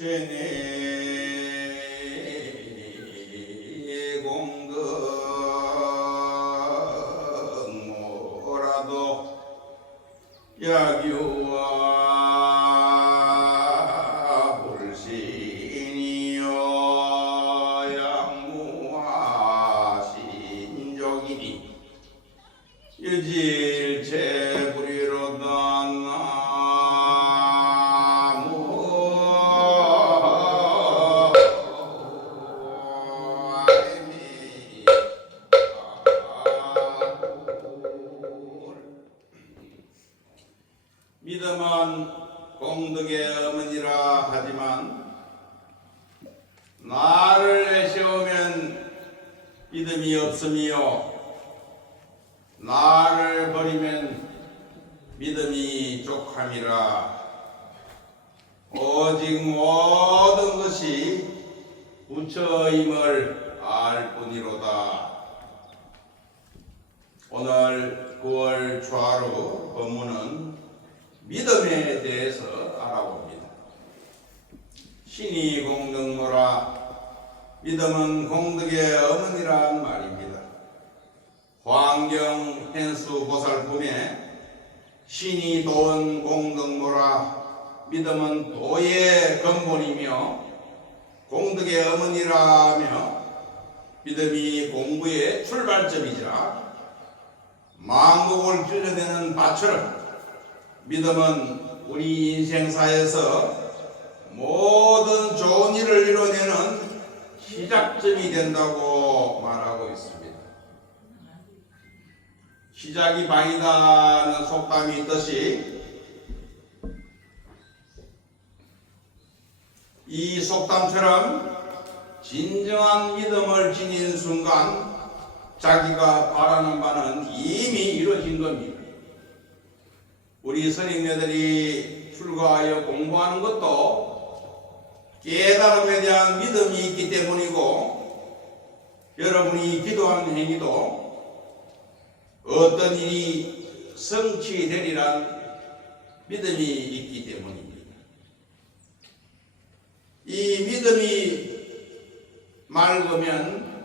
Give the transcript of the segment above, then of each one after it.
신의 공덕 뭐라도 야규와 불신이여 양무와 신족이니 유질체불이로다 믿음은 공덕의 어머니라 하지만 나를 내세우면 믿음이 없으며 나를 버리면 믿음이 족함이라. 오직 모든 것이 부처임을 알 뿐이로다. 오늘 9월 초하루 법문은 믿음에 대해서 알아봅니다. 신이 공덕모라. 믿음은 공덕의 어머니란 말입니다. 화엄경 현수 보살품에 신이 도원 공덕모라. 믿음은 도의 근본이며 공덕의 어머니라며 믿음이 공부의 출발점이자 만국을 길러내는 바처럼 믿음은 우리 인생사에서 모든 좋은 일을 이뤄내는 시작점이 된다고 말하고 있습니다. 시작이 방이다는 속담이 있듯이 이 속담처럼 진정한 믿음을 지닌 순간 자기가 바라는 바는 이미 이루어진 겁니다. 우리 선임네들이 출가하여 공부하는 것도 깨달음에 대한 믿음이 있기 때문이고, 여러분이 기도하는 행위도 어떤 일이 성취되리란 믿음이 있기 때문입니다. 이 믿음이 맑으면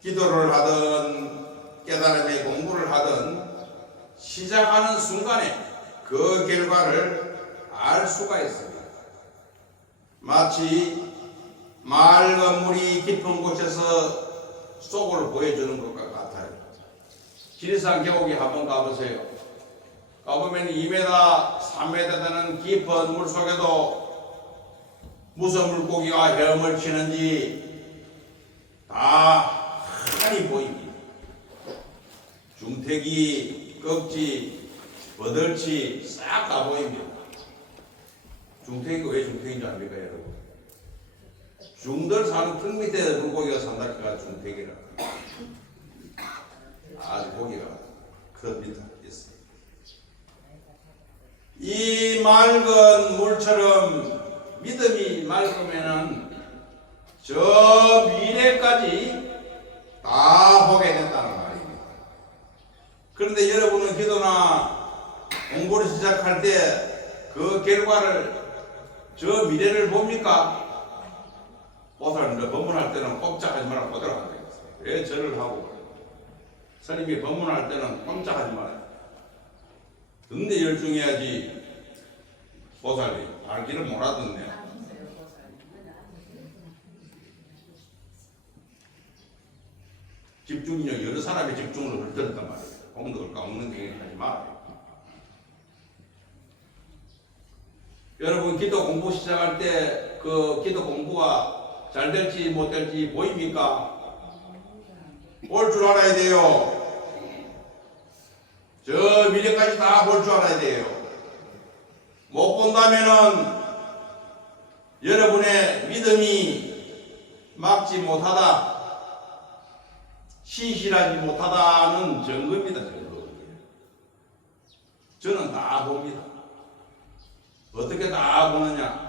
기도를 하든 깨달음의 공부를 하든 시작하는 순간에 그 결과를 알 수가 있습니다. 마치 맑은 물이 깊은 곳에서 속을 보여주는 것과 같아요. 지리산 계곡에 한번 가보세요. 가보면 2m, 3m 되는 깊은 물 속에도 무슨 물고기가 헤엄을 치는지 다 환히 보입니다. 중태기, 꺽지, 버들치 싹 다 보입니다. 중태기가 왜 중태기인지 압니까, 여러분? 중들 사는 흙 밑에 물고기가 산다니까 중태기라. 아주 고기가 큽니다. 이 맑은 물처럼 믿음이 맑으면은 저 미래까지 다 보게 된다는 말입니다. 그런데 여러분은 기도나 공부를 시작할 때 그 결과를 저 미래를 봅니까? 보살님들 법문할 때는 꼼짝하지 말라고 보더라고. 왜 절을 하고 스님이 법문할 때는 꼼짝하지 말아요. 근데 열중해야지. 보살이 알기를 몰라듣네. 집중력, 여러 사람의 집중을 헐뜯었단 말이에요. 공덕을 까먹는 게 하지 마. 여러분 기도 공부 시작할 때 그 기도 공부가 잘 될지 못 될지 보입니까? 볼 줄 알아야 돼요. 저 미래까지 다 볼 줄 알아야 돼요. 못 본다면은 여러분의 믿음이 막지 못하다, 신실하지 못하다는 증거입니다. 저는 다 봅니다. 어떻게 다 보느냐?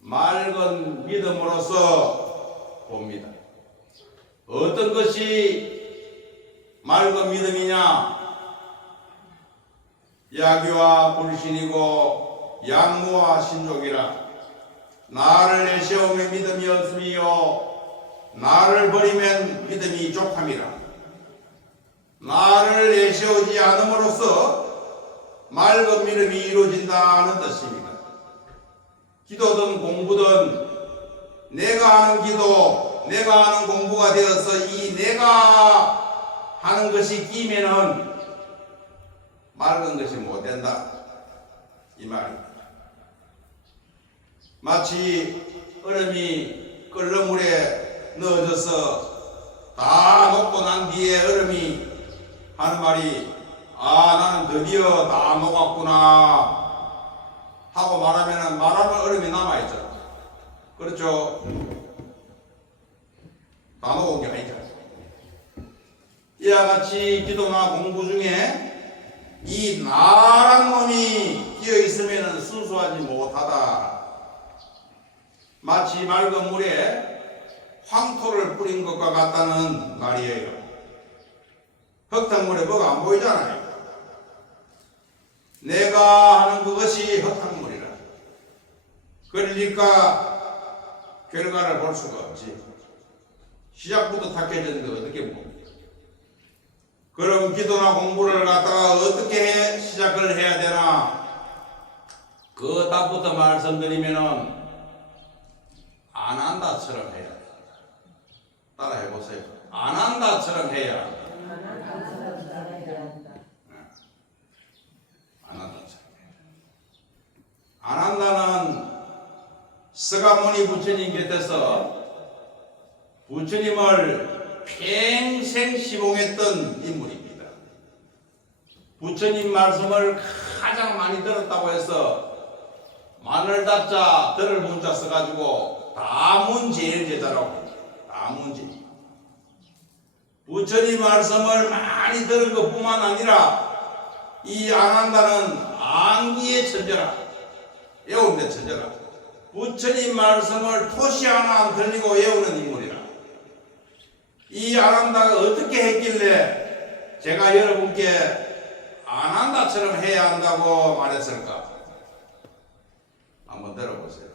맑은 믿음으로써 봅니다. 어떤 것이 맑은 믿음이냐? 야규와 불신이고 양무와 신족이라. 나를 내세우면 믿음이 없음이요 나를 버리면 믿음이 족함이라. 나를 내세우지 않음으로써 맑은 믿음이 이루어진다는 뜻입니다. 기도든 공부든 내가 하는 기도, 내가 하는 공부가 되어서 이 내가 하는 것이 끼면은 맑은 것이 못 된다 이 말입니다. 마치 얼음이 끓는 물에 넣어져서 다 녹고 난 뒤에 얼음이 하는 말이 나는 드디어 다 녹았구나 하고 말하면 말하는 얼음이 남아있죠. 그렇죠? 다 녹은 게 아니죠. 이와 같이 기도나 공부 중에 이 나란 놈이 끼어 있으면 순수하지 못하다. 마치 맑은 물에 황토를 뿌린 것과 같다는 말이에요. 흙탕물에 뭐가 안 보이잖아요. 내가 하는 그것이 흙탕물이라. 그러니까 결과를 볼 수가 없지. 시작부터 탁해졌는데 어떻게 봅니까? 그럼 기도나 공부를 갖다가 어떻게 시작을 해야 되나? 그 답부터 말씀드리면은 안 한다처럼 해야 돼. 따라 해보세요. 안 한다처럼 해야 한다. 안 한다처럼. 안 한다는 서가모니 부처님 곁에서 부처님을 평생 시봉했던 인물입니다. 부처님 말씀을 가장 많이 들었다고 해서 마늘다자 들을 문자 써가지고 다문제일제자라고 합니다. 다문제. 부처님 말씀을 많이 들은 것뿐만 아니라 이 안 한다는 안기의 천재라. 외우는데 천재라. 부처님 말씀을 토시 하나 안 들리고 외우는 인물이라. 이 안 한다가 어떻게 했길래 제가 여러분께 안 한다처럼 해야 한다고 말했을까? 한번 들어보세요.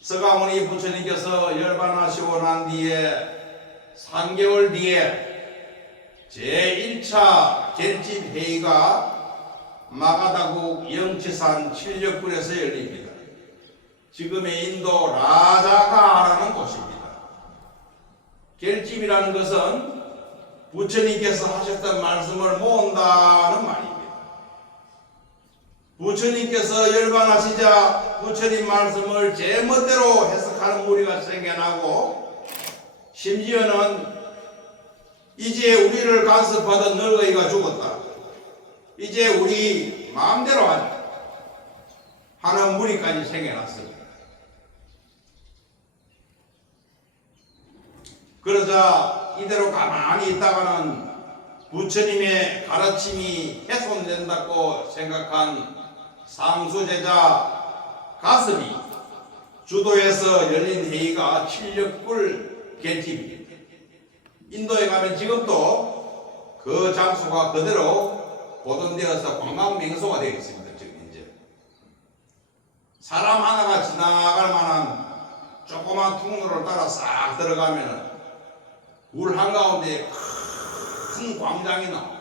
서가모니 부처님께서 열반하시고 난 뒤에 3개월 뒤에 제1차 결집 회의가 마가다국 영치산 칠력굴에서 열립니다. 지금의 인도 라자가라는 곳입니다. 결집이라는 것은 부처님께서 하셨던 말씀을 모은다는 말입니다. 부처님께서 열반하시자 부처님 말씀을 제 멋대로 해석하는 무리가 생겨나고 심지어는 이제 우리를 간섭하던 늙은이가 죽었다. 이제 우리 마음대로 하자 하는 무리까지 생겨났습니다. 그러자 이대로 가만히 있다가는 부처님의 가르침이 훼손된다고 생각한 상수제자 가슴이 주도해서 열린 회의가 칠력굴 결집입니다. 인도에 가면 지금도 그 장소가 그대로 보존되어서 관광명소가 되어 있습니다. 지금 이제 사람 하나가 지나갈 만한 조그만 통로를 따라 싹 들어가면 물 한가운데 큰 광장이 나옵니다.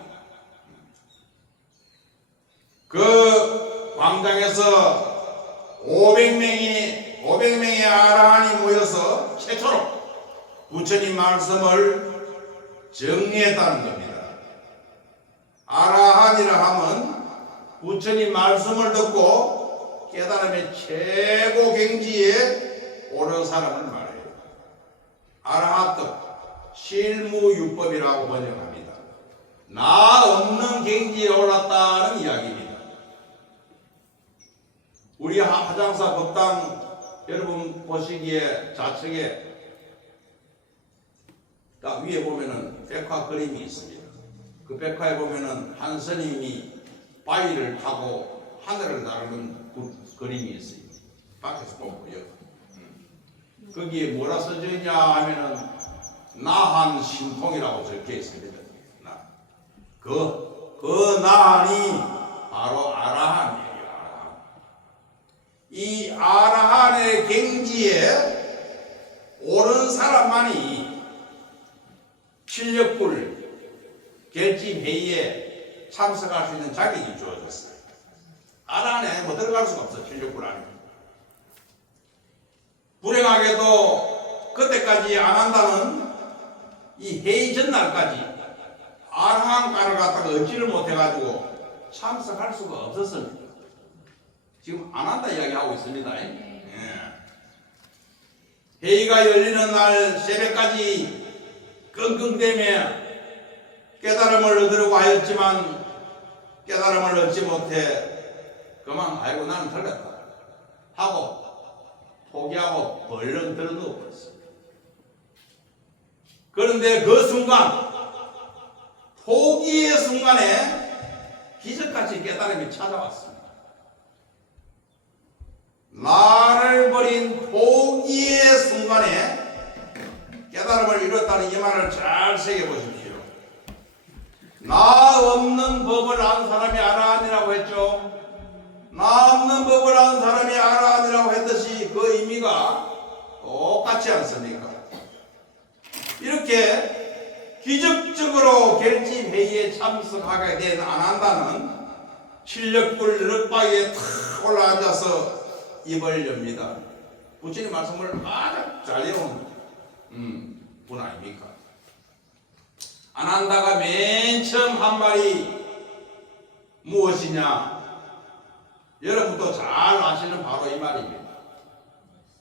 그 광장에서 500명의 아라한이 모여서 최초로 부처님 말씀을 정리했다는 겁니다. 아라한이라 하면 부처님 말씀을 듣고 깨달음의 최고 경지에 오른 사람을 말해요. 아라하트 실무유법이라고 번역합니다. 나 없는 경지에 올랐다는 이야기입니다. 우리 화장사 법당 여러분 보시기에 좌측에 딱 위에 보면은 백화 그림이 있습니다. 그 백화에 보면은 한 스님이 바위를 타고 하늘을 나르는 그림이 있어요. 밖에서 보고요. 거기에 뭐라 써져 있냐 하면은 나한 신통이라고 적혀 있습니다. 그 나한이 바로 아라한이에요. 이 아라한의 경지에 오른 사람만이 실력불 결집회의에 참석할 수 있는 자격이 주어졌어요. 아라한에 뭐 들어갈 수가 없어. 실력불 안에. 불행하게도 그때까지 안 한다는 이 회의 전날까지 아라한가를 갖다가 얻지를 못해가지고 참석할 수가 없었습니다. 지금 안 한다 이야기하고 있습니다. 예. 회의가 열리는 날 새벽까지 끙끙대며 깨달음을 얻으려고 하였지만 깨달음을 얻지 못해 그만 아이고 나는 틀렸다 하고 포기하고 벌렁 들어 누워버렸습니다. 그런데 그 순간 포기의 순간에 기적같이 깨달음이 찾아왔습니다. 나를 버린 포기의 순간에 깨달음을 이뤘다는 이 말을 잘 새겨보십시오. 나 없는 법을 안 사람이 아라한이라고 했죠. 나 없는 법을 안 사람이 아라한이라고 했듯이 그 의미가 똑같지 않습니까? 이렇게 기적적으로 결집회의에 참석하게 된 안 한다는 실력불 럭바위에 탁 올라앉아서 입을 엽니다. 부처님 말씀을 아주 잘 외운 분 아닙니까? 안 한다가 맨 처음 한 말이 무엇이냐? 여러분도 잘 아시는 바로 이 말입니다.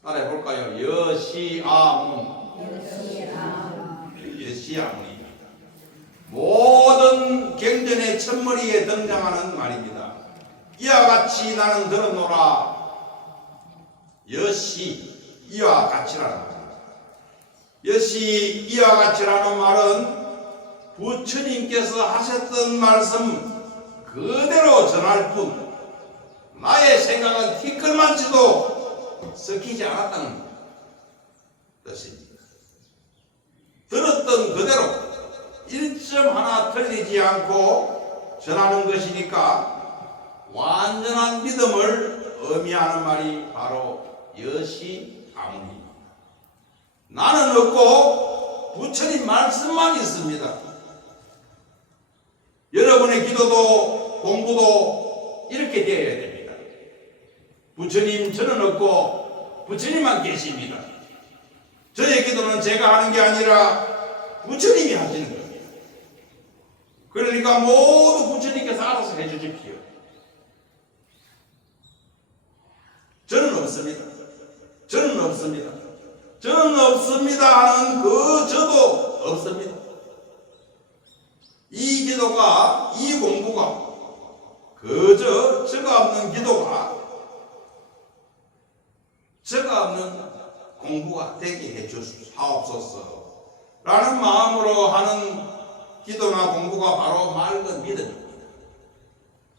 따라해 볼까요? 여시아문. 여시아문입니다. 모든 경전의 첫머리에 등장하는 말입니다. 이와 같이 나는 들었노라. 여시 이와 같이라는 말입니다. 여시 이와 같이라는 말은 부처님께서 하셨던 말씀 그대로 전할 뿐 나의 생각은 티끌만치도 섞이지 않았다는 뜻입니다. 들었던 그대로 1점 하나 틀리지 않고 전하는 것이니까 완전한 믿음을 의미하는 말이 바로 여시아문입니다. 나는 없고 부처님 말씀만 있습니다. 여러분의 기도도 공부도 이렇게 되어야 됩니다. 부처님 저는 없고 부처님만 계십니다. 저의 기도는 제가 하는 게 아니라 부처님이 하시는 겁니다. 그러니까 모두 부처님께서 알아서 해주십시오. 저는 없습니다. 저는 없습니다. 저는 없습니다 하는 그 저도 없습니다. 이 기도가, 이 공부가 그저 저가 없는 기도가 저가 없는 공부가 되게 해주사옵소서 라는 마음으로 하는 기도나 공부가 바로 맑은 믿음입니다.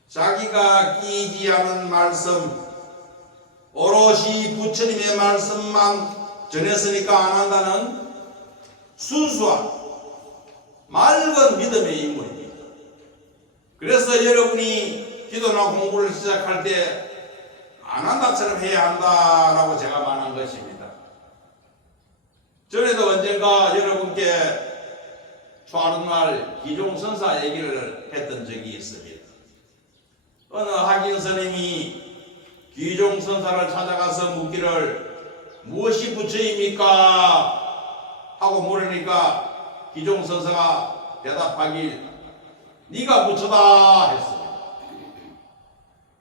자기가 끼지 않은 말씀, 오롯이 부처님의 말씀만 전했으니까 안 한다는 순수한 맑은 믿음의 인물입니다. 그래서 여러분이 기도나 공부를 시작할 때 안 한다처럼 해야 한다라고 제가 말한 것입니다. 전에도 언젠가 여러분께 초하룻날 기종선사 얘기를 했던 적이 있습니다. 어느 학인 스님이 기종선사를 찾아가서 묻기를 무엇이 부처입니까? 하고 물으니까 기종선사가 대답하길 네가 부처다 했습니다.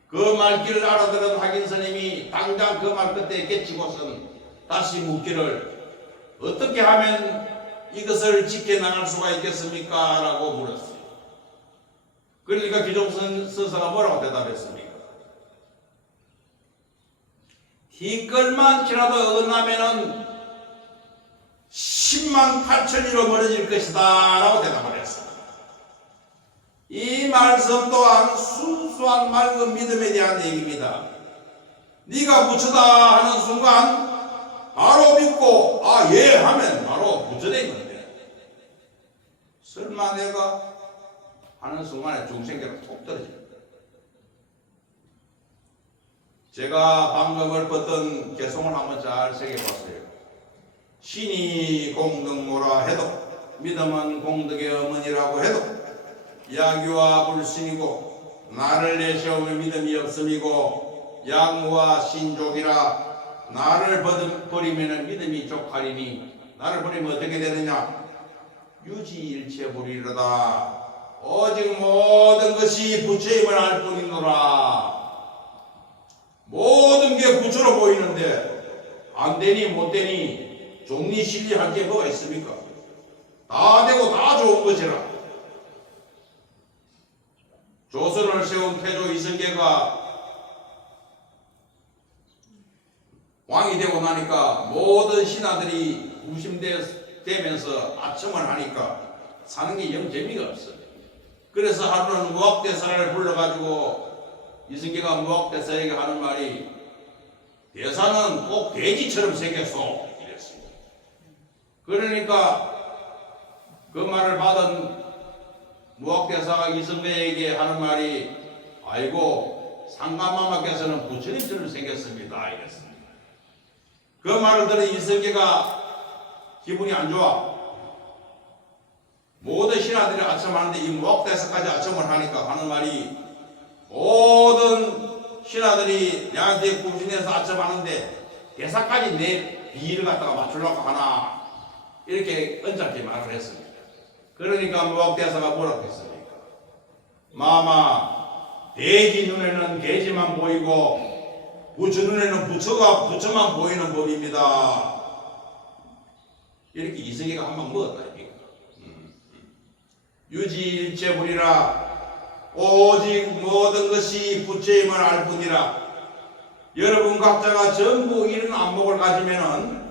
그 말귀를 알아들은 학인 스님이 당장 그 말 끝에 깨치고선 다시 묻기를 어떻게 하면 이것을 지켜나갈 수가 있겠습니까? 라고 물었어요. 그러니까 기종선사가 뭐라고 대답했습니까? 티끌만치라도 어긋나면은 10만 8천리로 멀어질 것이다 라고 대답을 했습니다. 이 말씀 또한 순수한 맑은 믿음에 대한 얘기입니다. 네가 부처다 하는 순간 바로 믿고 아 예 하면 바로 부처된 건데 설마 내가 하는 순간에 중생계로 톡 떨어집니다. 제가 방금 읊었던 개송을 한번 잘 새겨봤어요. 신이 공덕모라 해도 믿음은 공덕의 어머니라고 해도 야규와 불신이고 나를 내세우면 믿음이 없음이고 양무와 신족이라 나를 버리면 믿음이 족하리니 나를 버리면 어떻게 되느냐? 유지일체 보리로다. 오직 모든 것이 부처임을 알 뿐이노라. 모든 게 부처로 보이는데 안 되니 못 되니 종리 실리할 게 뭐가 있습니까? 다 되고 다 좋은 것이라. 조선을 세운 태조 이성계가 왕이 되고 나니까 모든 신하들이 구심되면서 아첨을 하니까 사는 게 영 재미가 없어요. 그래서 하루는 무학대사를 불러가지고 이성계가 무학대사에게 하는 말이 대사는 꼭 돼지처럼 생겼소 이랬습니다. 그러니까 그 말을 받은 무학대사가 이성계에게 하는 말이 아이고 상감마마께서는 부처님처럼 생겼습니다 이랬습니다. 그 말을 들은 이성계가 기분이 안 좋아. 모든 신하들이 아첨하는데 이 무학대사까지 아첨을 하니까 하는 말이 모든 신하들이 내한테 구신해서 아첨하는데 대사까지 내 비위를 갖다가 맞추려고 하나 이렇게 언짢게 말을 했습니다. 그러니까 무학대사가 뭐라고 했습니까? 마마 돼지 눈에는 돼지만 보이고 부처 눈에는 부처만 보이는 법입니다. 이렇게 이성계가 한번 먹었다. 유지일체 보리라. 오직 모든 것이 부처임을 알 뿐이라. 여러분 각자가 전부 이런 안목을 가지면은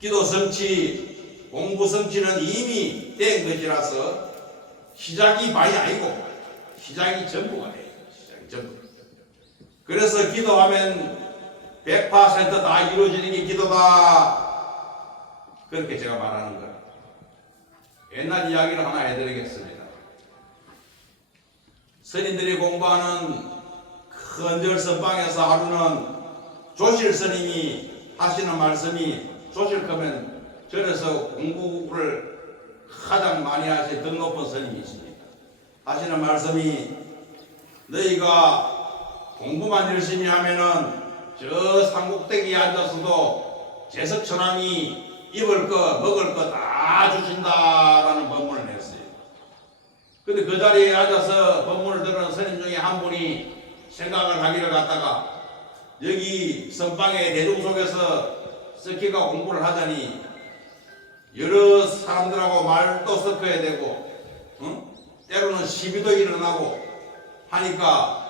기도 성취, 공부 성취는 이미 된 것이라서 시작이 많이 아니고 시작이 전부가 돼요. 시작이 전부. 그래서 기도하면 100%다 이루어지는 게 기도다. 그렇게 제가 말하는 거예요. 옛날 이야기를 하나 해드리겠습니다. 스님들이 공부하는 큰 절선방에서 하루는 조실 스님이 하시는 말씀이 조실 거면 절에서 공부를 가장 많이 하신 등 높은 스님이 있습니다. 하시는 말씀이 너희가 공부만 열심히 하면은 저 산꼭대기에 앉아서도 제석천왕이 입을 거 먹을 거 다 주신다라는 법문을 했어요. 근데 그 자리에 앉아서 법문을 들은 스님 중에 한 분이 생각을 하기를 갖다가 여기 선방의 대중 속에서 섞이가 공부를 하자니 여러 사람들하고 말도 섞어야 되고 때로는 시비도 일어나고 하니까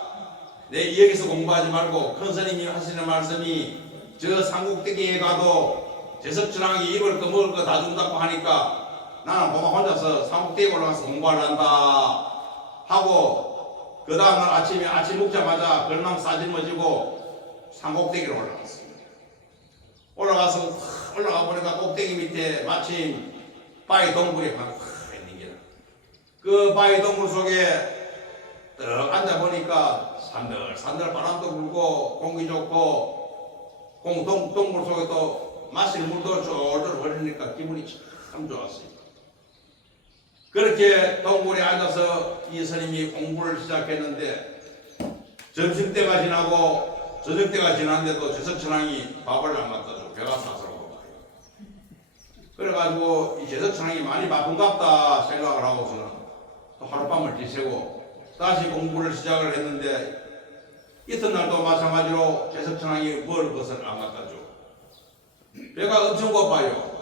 내 여기서 공부하지 말고 큰 스님이 하시는 말씀이 저 산꼭대기에 가도 제석천왕이 입을 거 먹을 거 다 준다고 하니까 나는 그만 혼자서 산꼭대기에 올라가서 공부하란다 하고 그 다음날 아침에 아침 먹자마자 걸망 싸질머지고 산꼭대기로 올라갔습니다. 올라가서 올라가 보니까 꼭대기 밑에 마침 바위 동굴이 있는 게 그 바위 동굴 속에 떡 앉아 보니까 산들 바람도 불고 공기 좋고 동굴 속에 또 마실 물도 쫄쫄 흐르니까 기분이 참 좋았어요. 그렇게 동굴에 앉아서 이 스님이 공부를 시작했는데 점심때가 지나고 저녁때가 지났는데도 제석천왕이 밥을 안 갖다 줘. 배가 사서라고 봐요. 그래가지고 이 제석천왕이 많이 바쁜갑다 생각을 하고서는 또 하룻밤을 지새고 다시 공부를 시작을 했는데 이튿날도 마찬가지로 제석천왕이 먹을 것을 안 갖다 줘. 배가 엄청 고파요.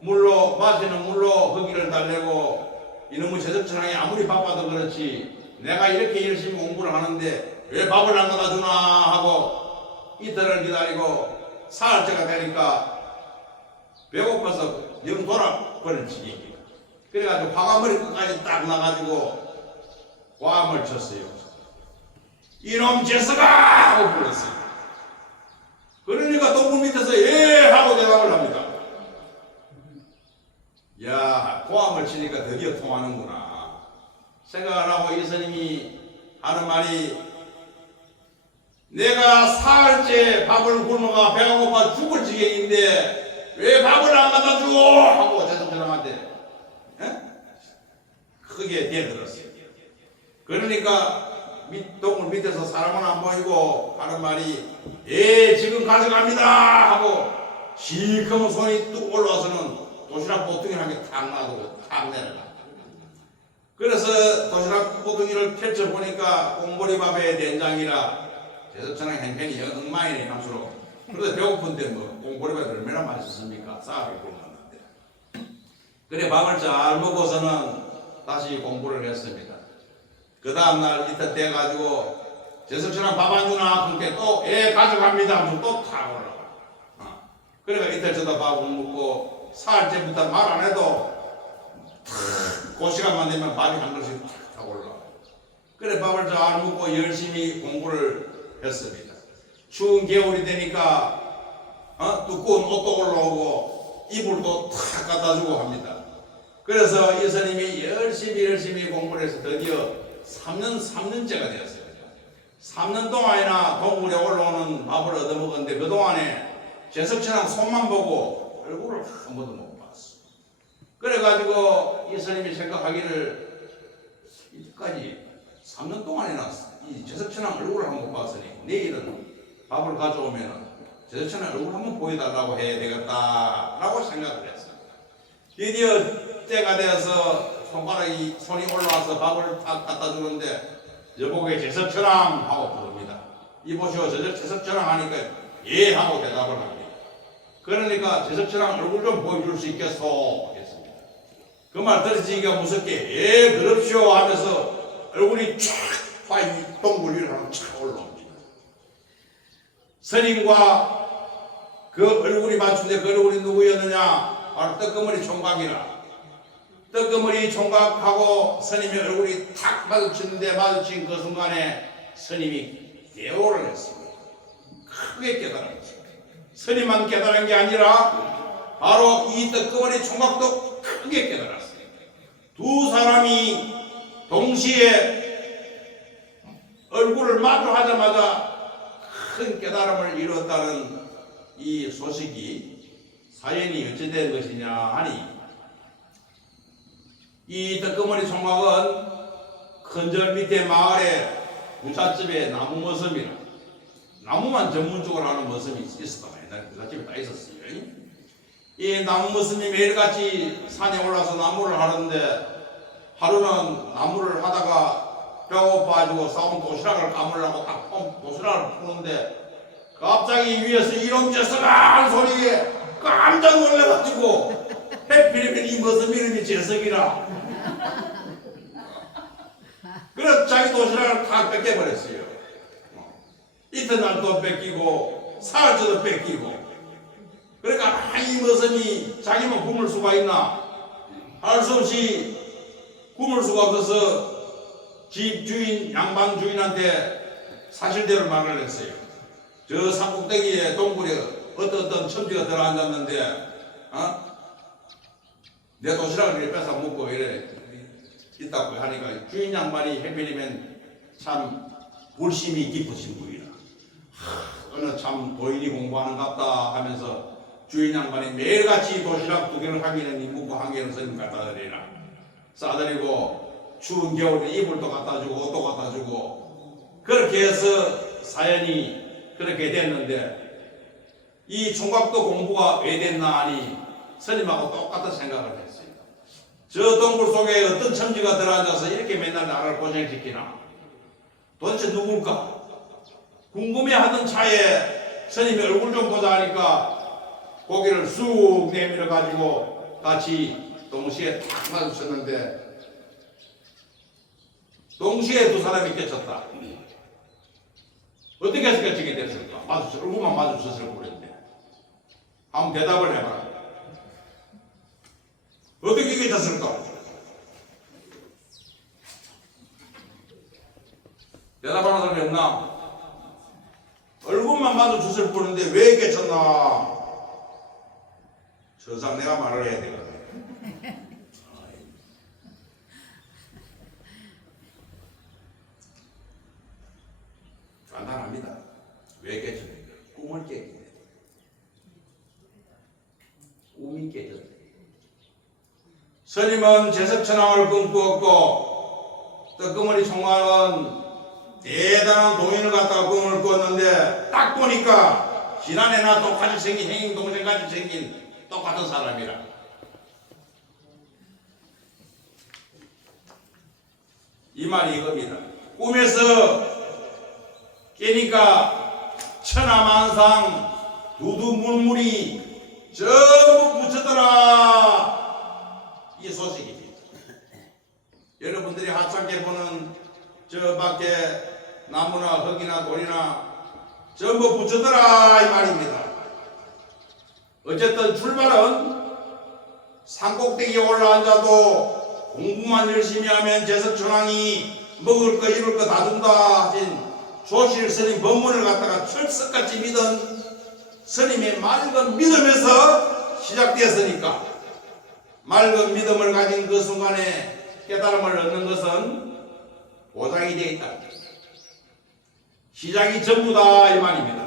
물로 마시는 물로 허기를 달래고 이놈의 제석천왕이 아무리 바빠도 그렇지 내가 이렇게 열심히 공부를 하는데 왜 밥을 안 갖다 주나 하고 이틀을 기다리고 사흘째가 되니까 배고파서 영 돌아버린 지경입니다. 그래가지고 화가머리 끝까지 딱 나가지고 고함을 쳤어요. 이놈 제석아! 하고 불렀어요. 그러니까 동굴 밑에서 예! 하고 대답을 합니다. 야, 고함을 치니까 드디어 통하는구나 생각을 하고 이 스님이 하는 말이 내가 사흘째 밥을 굶어가 배가 고파 죽을 지경인데 왜 밥을 안 갖다 줘? 하고 제석천왕한테 크게 대들었어요. 그러니까 동굴 밑에서 사람은 안 보이고 하는 말이 예 지금 가져갑니다 하고 시커먼 손이 뚝 올라와서는 도시락 보통이를 한 개 탁 놔두고 탁 내려가. 그래서 도시락 보통이를 펼쳐보니까 꽁보리밥에 된장이라 제석천왕 행편이 엉망이네 함수로. 그래서 배고픈데 뭐 꽁보리밥이 얼마나 맛있습니까? 싸게 굶었는데. 그래 밥을 잘 먹고서는 다시 공부를 했습니다. 그 다음날 이틀 돼가지고 제석천왕 밥 안 주나? 그렇게 또 예 가져갑니다 하면서 또 탁 올라가. 그러니까 이틀 저도 밥을 먹고 사흘째부터 말 안 해도 그 시간만 되면 밥이 한 그릇씩 탁 올라가. 그래 밥을 잘 먹고 열심히 공부를 했습니다. 추운 겨울이 되니까 두꺼운 옷도 올라오고 이불도 탁 갖다 주고 합니다. 그래서 이 스님이 열심히 공부를 해서 드디어 3년째가 되었어요. 3년 동안이나 동굴에 올라오는 밥을 얻어먹었는데 그동안에 제석천왕 손만 보고 얼굴을 한 번도 못 봤어. 그래가지고 이 스님이 생각하기를 이때까지 3년 동안이나 이 제석천왕 얼굴을 한 번 못 봤으니 내일은 밥을 가져오면 제석천왕 얼굴 한번 보여달라고 해야 되겠다라고 생각을 했어요. 드디어 때가 되어서 손이 올라와서 밥을 탁 갖다 주는데 여보게 제석천왕 하고 부릅니다. 이보시오 제석천왕 하니까 예 하고 대답을 합니다. 그러니까 제석천왕 얼굴 좀 보여줄 수 있겠소 했습니다. 그 말 들으시기가 무섭게 예 그럽시오 하면서 얼굴이 쫙 동굴 위로 한번 쫙 올라옵니다. 스님과 그 얼굴이 맞춘데 그 얼굴이 누구였느냐? 바로 떡거머리 총각이라. 떡거머리 총각하고 스님의 얼굴이 탁 마주치는데 마주친 그 순간에 스님이 대오를 했습니다. 크게 깨달았습니다. 스님만 깨달은 게 아니라 바로 이 떡거머리 총각도 크게 깨달았습니다. 두 사람이 동시에 얼굴을 마주하자마자 큰 깨달음을 이뤘다는 이 소식이 사연이 어찌 된 것이냐 하니 이 떡거머리 총각은 큰절 밑에 마을에 부잣집에 나무 머슴이라 나무만 전문적으로 하는 머슴이 있었다. 옛날에 부잣집에 다 있었어요. 이 나무 머슴이 매일같이 산에 올라서 나무를 하는데 하루는 나무를 하다가 배고파가지고 싸운 도시락을 감으려고 딱 도시락을 푸는데 갑자기 위에서 이런 재석한 소리에 깜짝 놀라가지고 해필이면 이 머슴 이름이 재석이라 그래서 자기 도시락을 다 뺏겨버렸어요. 이튿날도 뺏기고 사흘째도 뺏기고. 그러니까 이 머슴이 자기만 굶을 수가 있나 할 수 없이 굶을 수가 없어서 집 주인 양반 주인한테 사실대로 말을 했어요. 저 산꼭대기에 동굴에 어떤 첨지가 들어앉았는데 내 도시락을 이렇게 뺏어 먹고 이래 있다고 하니까 주인 양반이 해필이면 참 불심이 깊으신 분이라 어느 참 도인이 공부하는갑다 하면서 주인 양반이 매일같이 도시락 2개를 한 개는 묵고 한 개는 스님 갖다 드리라 싸드리고 추운 겨울에 이불도 갖다 주고 옷도 갖다 주고 그렇게 해서 사연이 그렇게 됐는데 이 총각도 공부가 왜 됐나 하니 스님하고 똑같은 생각을 했어요. 저 동굴 속에 어떤 첨지가 들어앉아서 이렇게 맨날 나를 고생시키나 도대체 누굴까? 궁금해하던 차에 스님이 얼굴 좀 보자 하니까 고개를 쑥 내밀어 가지고 같이 동시에 탁 마주쳤는데 동시에 두 사람이 깨쳤다. 어떻게 해서 깨치게 됐을까? 얼굴만 마주쳤을 거랬는데 한번 대답을 해봐라. 어떻게 깨쳤을까? 대답하는 사람이 없나? 얼굴만 마주쳤을 뿐인데 왜 깨쳤나? 저상 내가 말을 해야 되거든. 간단합니다. 스님은 제석천왕을 꿈꾸었고 떡거머리 총괄은 대단한 동인을 갖다가 꿈을 꾸었는데 딱 보니까 지난해나 똑같이 생긴 형님 동생같이 생긴 똑같은 사람이라. 이 말이 이겁니다. 꿈에서 깨니까 천하만상 두두물물이 전부 붙였더라. 이 소식이지. 여러분들이 하찮게 보는 저 밖에 나무나 흙이나 돌이나 전부 붙였더라 이 말입니다. 어쨌든 출발은 산꼭대기에 올라앉아도 공부만 열심히 하면 제석천왕이 먹을 거 이룰 거 다 준다 하신 조실 스님 법문을 갖다가 철석같이 믿은 스님의 맑은 믿음에서 시작되었으니까 맑은 믿음을 가진 그 순간에 깨달음을 얻는 것은 보장이 되어 있다. 시작이 전부다 이 말입니다.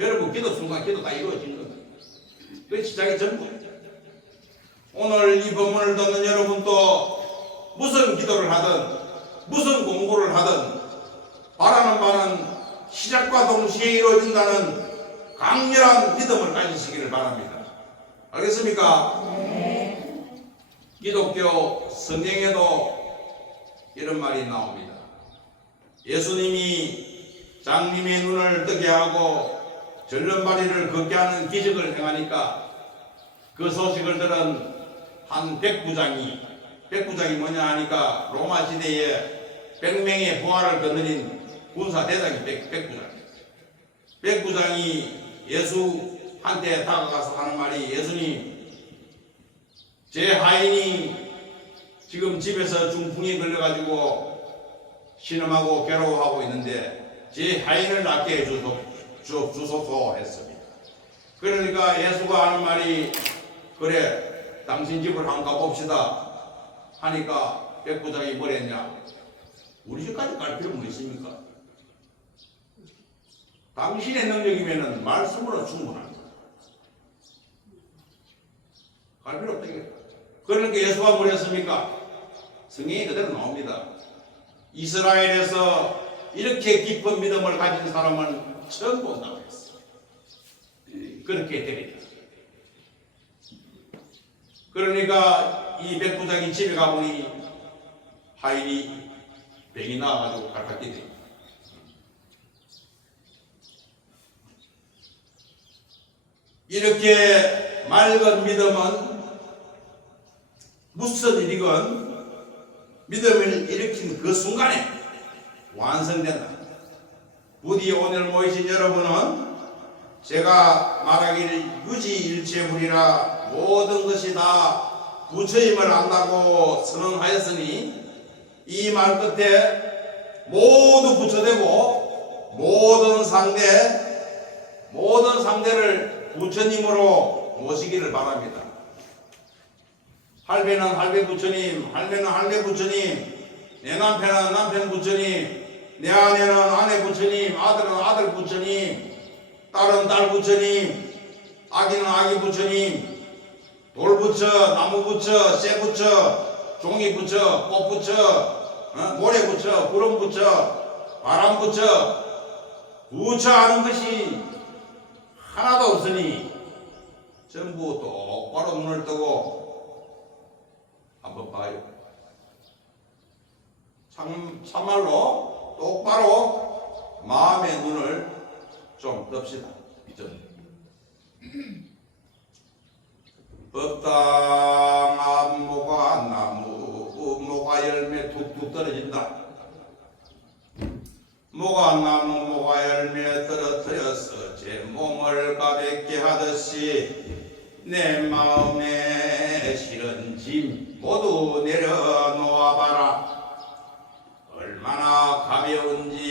여러분 기도 순간 기도 다 이루어진 겁니다. 그 시작이 전부. 오늘 이 법문을 듣는 여러분도 무슨 기도를 하든 무슨 공부를 하든 바라는 바는 시작과 동시에 이루어진다는 강렬한 믿음을 가지시기를 바랍니다. 알겠습니까? 네. 기독교 성경에도 이런 말이 나옵니다. 예수님이 장님의 눈을 뜨게 하고 절름발이를 걷게 하는 기적을 행하니까 그 소식을 들은 한 백부장이 뭐냐 하니까 로마 시대에 100명의 부하를 거느린 군사 대장이 백부장이 예수한테 다가가서 하는 말이 예수님 제 하인이 지금 집에서 중풍이 걸려가지고 신음하고 괴로워하고 있는데 제 하인을 낫게 해주소서 했습니다. 그러니까 예수가 하는 말이 그래 당신 집을 한번 가봅시다 하니까 백부장이 뭐랬냐 우리 집까지 갈 필요 뭐 있습니까? 당신의 능력이면 말씀으로 충분합니다. 갈 필요 없다겠다. 그러니까 예수가 뭐랬습니까? 성경이 그대로 나옵니다. 이스라엘에서 이렇게 깊은 믿음을 가진 사람은 처음 본다고 했어요. 그렇게 됩니다. 그러니까 이 백부장이 집에 가보니 하인이 병이 나와가지고 갈갑게 됩니다. 이렇게 맑은 믿음은 무슨 일이건 믿음을 일으킨 그 순간에 완성된다. 부디 오늘 모이신 여러분은 제가 말하기를 유지일체불이라 모든 것이 다 부처임을 안다고 선언하였으니 이 말 끝에 모두 부처되고 모든 상대를 부처님으로 모시기를 바랍니다. 할배는 할배 부처님, 할매는 할매 부처님, 내 남편은 남편 부처님, 내 아내는 아내 부처님, 아들은 아들 부처님, 딸은 딸 부처님, 아기는 아기 부처님, 돌 부처, 나무 부처, 쇠 부처, 종이 부처, 꽃 부처, 모래 부처, 구름 부처, 바람 부처, 부처하는 것이 하나도 없으니 전부 똑바로 눈을 뜨고 한번 봐요. 참말로 똑바로 마음의 눈을 좀 뜹시다. 법당 안모가 나무 모가 열매 툭툭 떨어진다. 모가 나무 모가 열매 떨어뜨려서 제 몸을 가볍게 하듯이 내 마음에 실은 짐 모두 내려놓아봐라. 얼마나 가벼운지